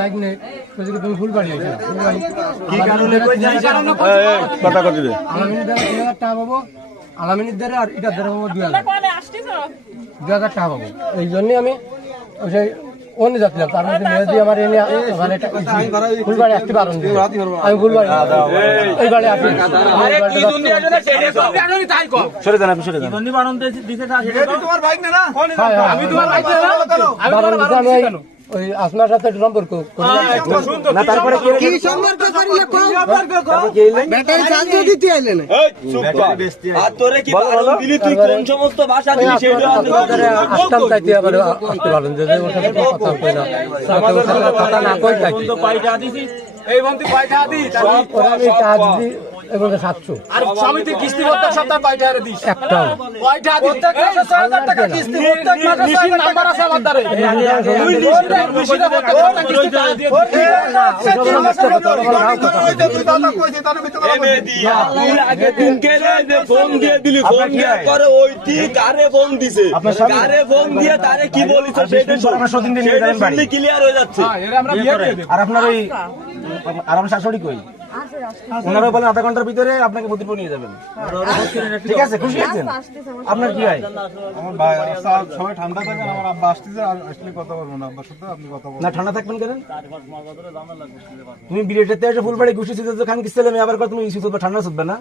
Bike নেই তুমি ফুলবাড়ি আলামিনের দ্বারা আর এটার দ্বারা 2000 টাকা পাবো। এই জন্যই আমি অন্য যাচ্ছিলাম, তার মধ্যে মেহেদি আমার এনে ফুলবাড়ি আসতে পারেন, আমি ফুলবাড়ি এই বাড়ি আসি। ওই আসমার সাথে সম্পর্ক তারপরে আসতাম চাইতে আবার আসতে পারেন যে কথা না কই চাইছি এই বন্ধু পয়সা দিই আমি কাজ দিই এবং 700 আর সমিতি কিস্তি প্রত্যেক সপ্তাহে পয়সা দিস একটা পয়সা দিই প্রত্যেক মাসে 6000 টাকা কিস্তি প্রত্যেক মাসে 6000 নাম্বার আছে আমার দ্বারে তুই লিখিত প্রত্যেক মাসে কিস্তি দিয়ে তুই দাদা কইছিস তার ভিতরে এনে দিয়া তুই আগে দিন কেলে যে ফোন দিয়ে দিলি ফোন দিয়ে করে ওইটি কারে ফোন দিছে কারে ফোন দিয়ে তারে কি বলিস সেটা আমরা সদিন দিন নিয়ে যাবেন বাড়ি ক্লিয়ার হয়ে যাচ্ছে হ্যাঁ এর আমরা বিয়ে করে দেব। আর আপনার ওই আর আমার শাশুড়ি কই ওনারা বলেন আধা ঘন্টার ভিতরে আপনাকে মতিপুর নিয়ে যাবেন। ঠিক আছে, খুশি আছেন? আপনার কি হয়? আমার ভাই সবাই ঠান্ডা থাকেন, আমার আব্বা আসতেছে, আর আসলে কথা বলবো না আব্বার সাথে, আপনি কথা বলবেন না ঠান্ডা থাকবেন কেন? তুমি বিরেটেতে এসে ফুলবাড়ি ঘুষি খান কিস্তে আবার তুমি ঠান্ডা শুধবে না।